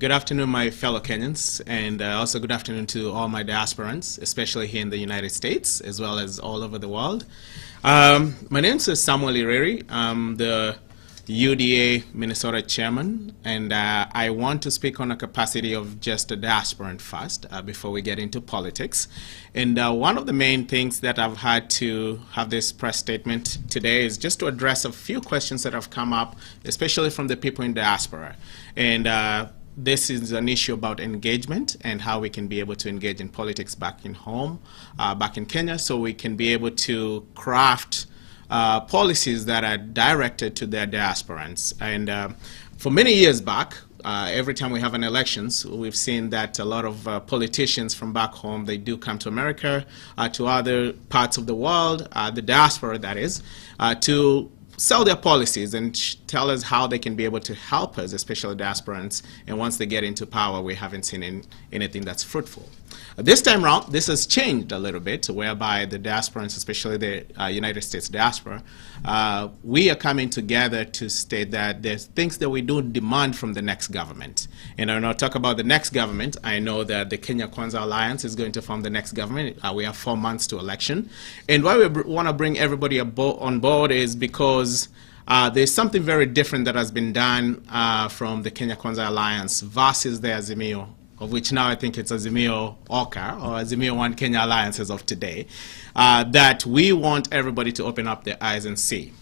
Good afternoon, my fellow Kenyans, and also good afternoon to all my diasporans, especially here in the United States, as well as all over the world. My name is Samuel Ireri. I'm the UDA Minnesota chairman, and I want to speak on a capacity of just a diasporan first, before we get into politics. And one of the main things that I've had to have this press statement today is just to address a few questions that have come up, especially from the people in diaspora. And this is an issue about engagement and how we can be able to engage in politics back in home, back in Kenya, so we can be able to craft policies that are directed to their diasporans. And for many years back, every time we have an elections, we've seen that a lot of politicians from back home, they do come to America, to other parts of the world, the diaspora that is, to sell their policies and tell us how they can be able to help us, especially diasporans. And once they get into power, we haven't seen anything that's fruitful. This time around, this has changed a little bit, whereby the diasporans, especially the United States diaspora, we are coming together to state that there's things that we do demand from the next government. And when I talk about the next government, I know that the KWANZA Alliance is going to form the next government. We have 4 months to election. And why we want to bring everybody on board is because there's something very different that has been done from the KWANZA Alliance versus the Azimio, of which now I think it's Azimio Oka, or Azimio One Kenya Alliance as of today, that we want everybody to open up their eyes and see.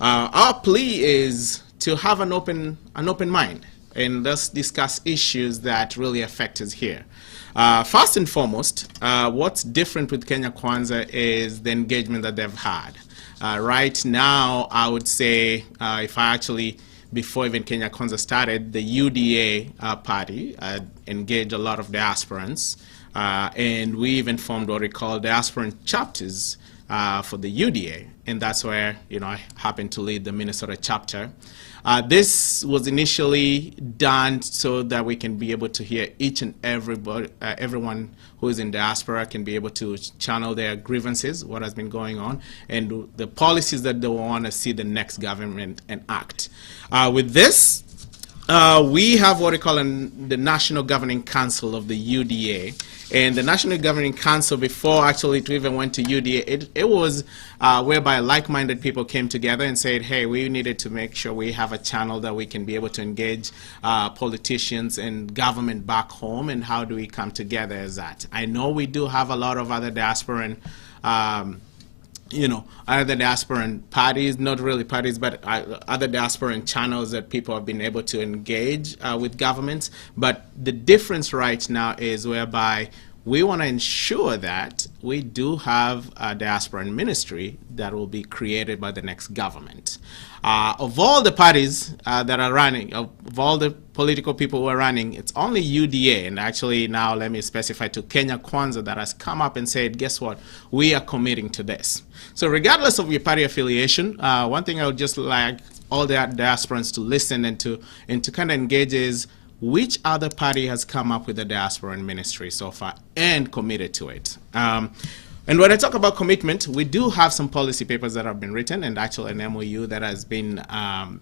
Our plea is to have an open mind, and let's discuss issues that really affect us here. First and foremost, what's different with KWANZA is the engagement that they've had. Right now, I would say, if I actually, before even KWANZA started, the UDA party engaged a lot of diasporans, and we even formed what we call diasporan chapters for the UDA, and that's where I happen to lead the Minnesota chapter. This was initially done so that we can be able to hear each and everyone who is in diaspora can be able to channel their grievances, what has been going on, and the policies that they want to see the next government enact. With this, we have what we call the National Governing Council of the UDA. And the National Governing Council, before actually it even went to UDA, it was whereby like-minded people came together and said, hey, we needed to make sure we have a channel that we can be able to engage politicians and government back home, and how do we come together as that. I know we do have a lot of other diasporan other diasporan parties, not really parties, but other diasporan channels that people have been able to engage with governments. But the difference right now is whereby we want to ensure that we do have a diasporan ministry that will be created by the next government. Of all the parties that are running, of all the political people who are running, it's only UDA, and actually now let me specify to KWANZA, that has come up and said, guess what, we are committing to this. So regardless of your party affiliation, one thing I would just like all the diasporans to listen and to kind of engage is, which other party has come up with a diasporan ministry so far and committed to it? And when I talk about commitment, we do have some policy papers that have been written, and actually an MOU that has been,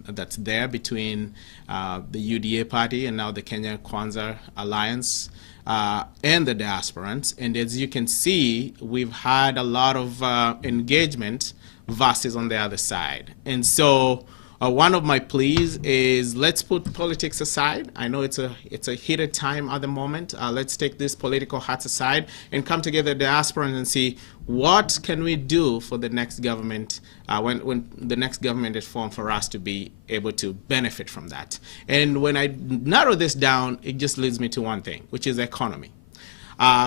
that's there between the UDA party and now the KWANZA Alliance and the diasporans. And as you can see, we've had a lot of engagement versus on the other side. And so one of my pleas is, let's put politics aside. I know it's a heated time at the moment. Let's take these political hats aside and come together, diasporans, and see what can we do for the next government when the next government is formed, for us to be able to benefit from that. And when I narrow this down, it just leads me to one thing, which is the economy.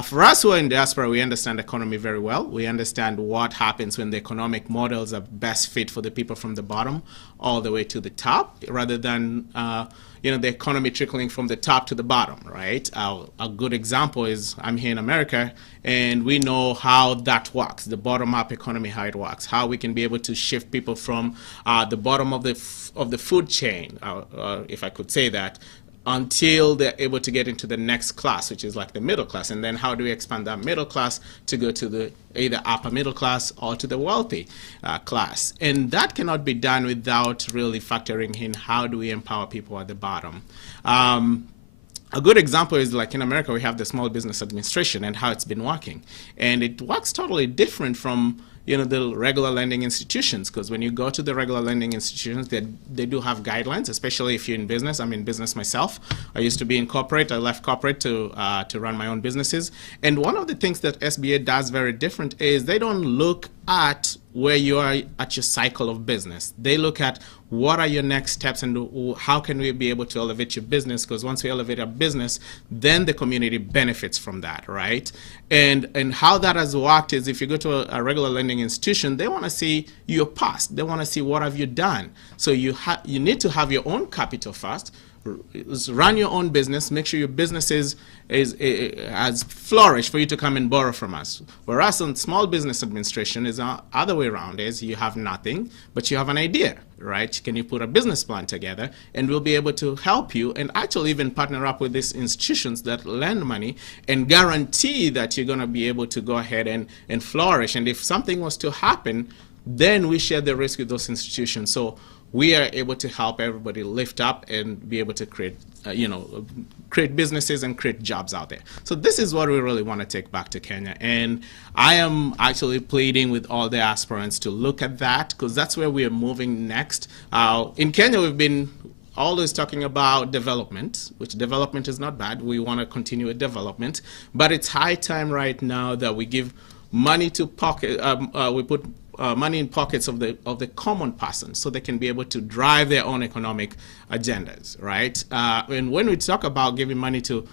For us who are in diaspora, we understand the economy very well. We understand what happens when the economic models are best fit for the people from the bottom all the way to the top, rather than the economy trickling from the top to the bottom, right? A good example is, I'm here in America, and we know how that works, the bottom-up economy, how it works, how we can be able to shift people from the bottom of the food chain, if I could say that, until they're able to get into the next class, which is like the middle class. And then how do we expand that middle class to go to the either upper middle class or to the wealthy class? And that cannot be done without really factoring in how do we empower people at the bottom. A good example is like in America, we have the Small Business Administration and how it's been working. And it works totally different from the regular lending institutions, because when you go to the regular lending institutions, they do have guidelines, especially if you're in business. I'm in business myself. I used to be in corporate. I left corporate to run my own businesses. And one of the things that SBA does very different is they don't look at where you are at your cycle of business. They look at what are your next steps and how can we be able to elevate your business, because once we elevate our business, then the community benefits from that, right? And how that has worked is if you go to a regular lending institution, they want to see your past. They want to see what have you done. So you need to have your own capital first, run your own business, make sure your business has flourished for you to come and borrow from us. Whereas on Small Business Administration is the other way around, is you have nothing, but you have an idea, right? Can you put a business plan together, and we'll be able to help you and actually even partner up with these institutions that lend money and guarantee that you're going to be able to go ahead and flourish. And if something was to happen, then we share the risk with those institutions. So we are able to help everybody lift up and be able to create, create businesses and create jobs out there. So this is what we really want to take back to Kenya. And I am actually pleading with all the aspirants to look at that, because that's where we are moving next. In Kenya, we've been always talking about development, which development is not bad. We want to continue with development. But it's high time right now that we give money to pocket, we put money in pockets of the common person, so they can be able to drive their own economic agendas, right? And when we talk about giving money to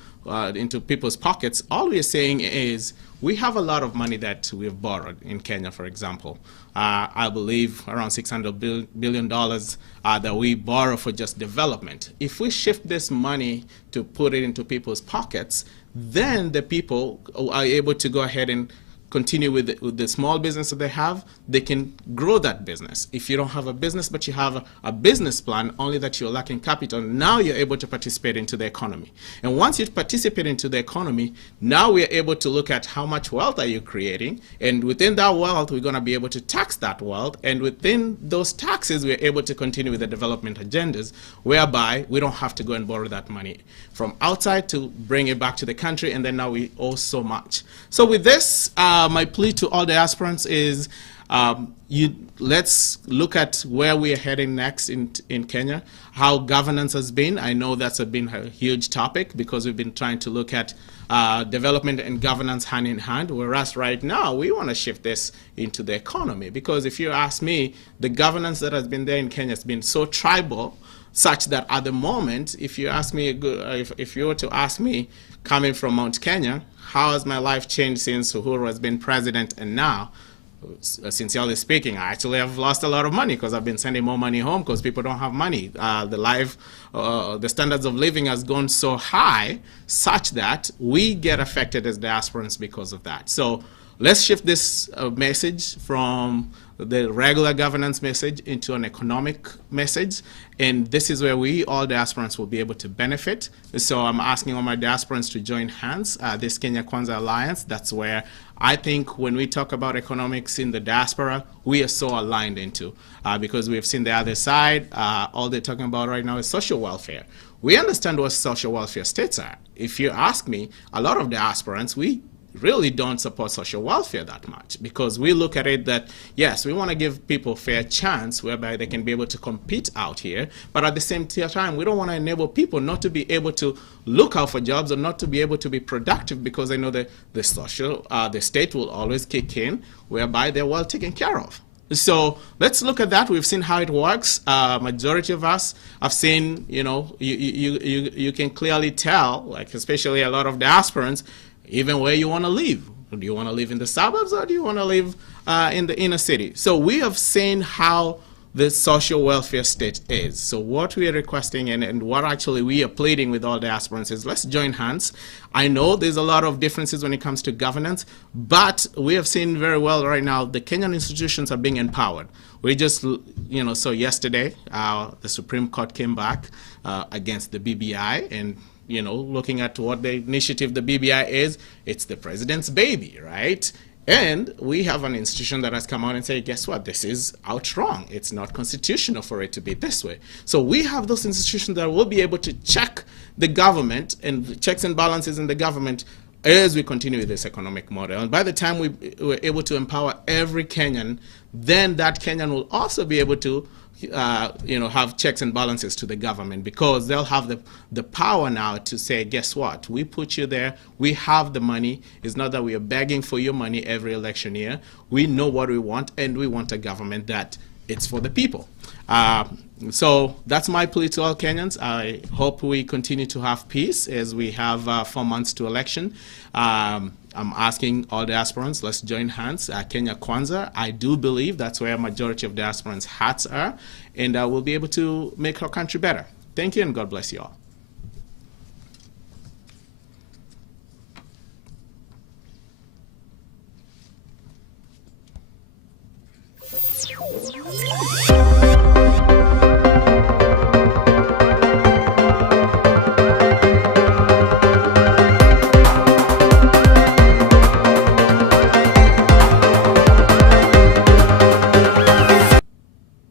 into people's pockets, all we are saying is we have a lot of money that we have borrowed in Kenya, for example. I believe around $600 billion that we borrow for just development. If we shift this money to put it into people's pockets, then the people are able to go ahead and continue with the small business that they have. They can grow that business. If you don't have a business, but you have a business plan, only that you're lacking capital, now you're able to participate into the economy. And once you participate into the economy, now we're able to look at how much wealth are you creating, and within that wealth, we're going to be able to tax that wealth, and within those taxes, we're able to continue with the development agendas, whereby we don't have to go and borrow that money from outside to bring it back to the country, and then now we owe so much. So with this, my plea to all the aspirants is let's look at where we are heading next in Kenya, how governance has been. I know that's been a huge topic, because we've been trying to look at development and governance hand in hand, whereas right now we want to shift this into the economy. Because if you ask me, the governance that has been there in Kenya has been so tribal, such that at the moment, if you ask me, if you were to ask me, coming from Mount Kenya, how has my life changed since Uhuru has been president and now? Sincerely speaking, I actually have lost a lot of money, because I've been sending more money home because people don't have money. The standards of living has gone so high, such that we get affected as diasporans because of that. So let's shift this message from the regular governance message into an economic message, and this is where we, all diasporans, will be able to benefit. So I'm asking all my diasporans to join hands, this Kenya KWANZA Alliance. That's where I think when we talk about economics in the diaspora, we are so aligned into, because we've seen the other side. All they're talking about right now is social welfare. We understand what social welfare states are. If you ask me, a lot of diasporans, we really don't support social welfare that much, because we look at it that, yes, we want to give people fair chance whereby they can be able to compete out here, but at the same time, we don't want to enable people not to be able to look out for jobs or not to be able to be productive, because they know that the state will always kick in, whereby they're well taken care of. So let's look at that. We've seen how it works. Majority of us have seen, you can clearly tell, like especially a lot of diasporans, even where you want to live. Do you want to live in the suburbs, or do you want to live in the inner city? So we have seen how the social welfare state is. So what we are requesting and what actually we are pleading with all the aspirants is, let's join hands. I know there's a lot of differences when it comes to governance, but we have seen very well right now the Kenyan institutions are being empowered. We just, so yesterday, the Supreme Court came back against the BBI, and looking at what the initiative the BBI is, it's the president's baby, right? And we have an institution that has come out and say, guess what? This is out wrong. It's not constitutional for it to be this way. So we have those institutions that will be able to check the government and checks and balances in the government as we continue with this economic model. And by the time we're able to empower every Kenyan, then that Kenyan will also be able to have checks and balances to the government, because they'll have the power now to say, guess what, we put you there, we have the money. It's not that we are begging for your money every election year. We know what we want, and we want a government that it's for the people. So that's my plea to all Kenyans. I hope we continue to have peace as we have 4 months to election. I'm asking all diasporans, let's join hands. Kenya KWANZA, I do believe that's where a majority of diasporans' hearts are, and we'll be able to make our country better. Thank you, and God bless you all.